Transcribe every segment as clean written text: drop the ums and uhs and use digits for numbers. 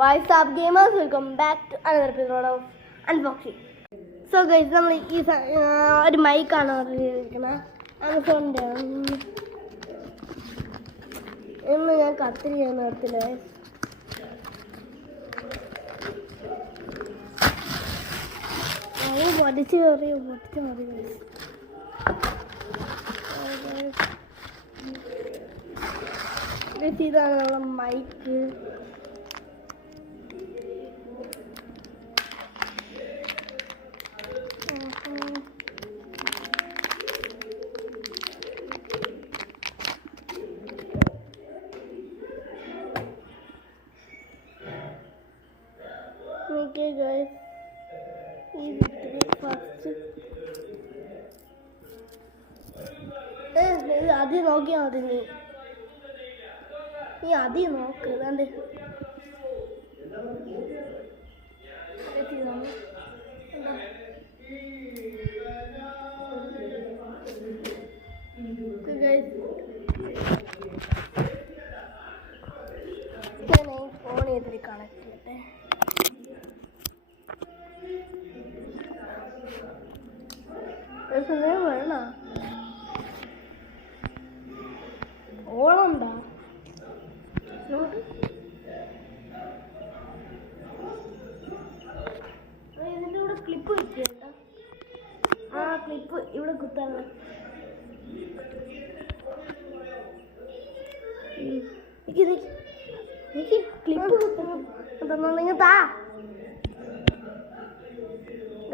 What's up gamers, welcome back to another episode of Unboxing. So guys, നമ്മൾ ഈ ഒരു മൈക്കാണ് പറഞ്ഞിരിക്കുന്നത് ആമസോണിൻ്റെ. ഇന്ന് ഞാൻ കത്തിരി ചെയ്യാൻ നിർത്തില്ല. പൊടിച്ച് കയറി ഇതാണ് നമ്മളെ മൈക്ക്. Okay guys, ആദ്യം നോക്കിയാൽ മതി. നീ ആദ്യം നോക്ക്. അതാണ്ട് ഞാൻ ഫോൺ ചെയ്തിട്ട് കണക്ട് ചെയ്യട്ടെ. വേണ ഓളമുണ്ടാ ഇതിൻ്റെ കൂടെ ക്ലിപ്പ് കിട്ടിയേട്ടാ. ആ ക്ലിപ്പ് ഇവിടെ കുത്താണ്. എനിക്ക് ക്ലിപ്പ് കുത്തണം. അതൊന്നും നിങ്ങൾ താ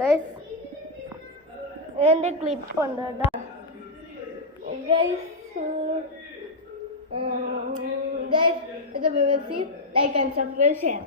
ഗൈസ്. എൻ്റെ ക്ലിപ്പ് ഉണ്ട് കേട്ടോ guys. Guys, like and subscribe, share.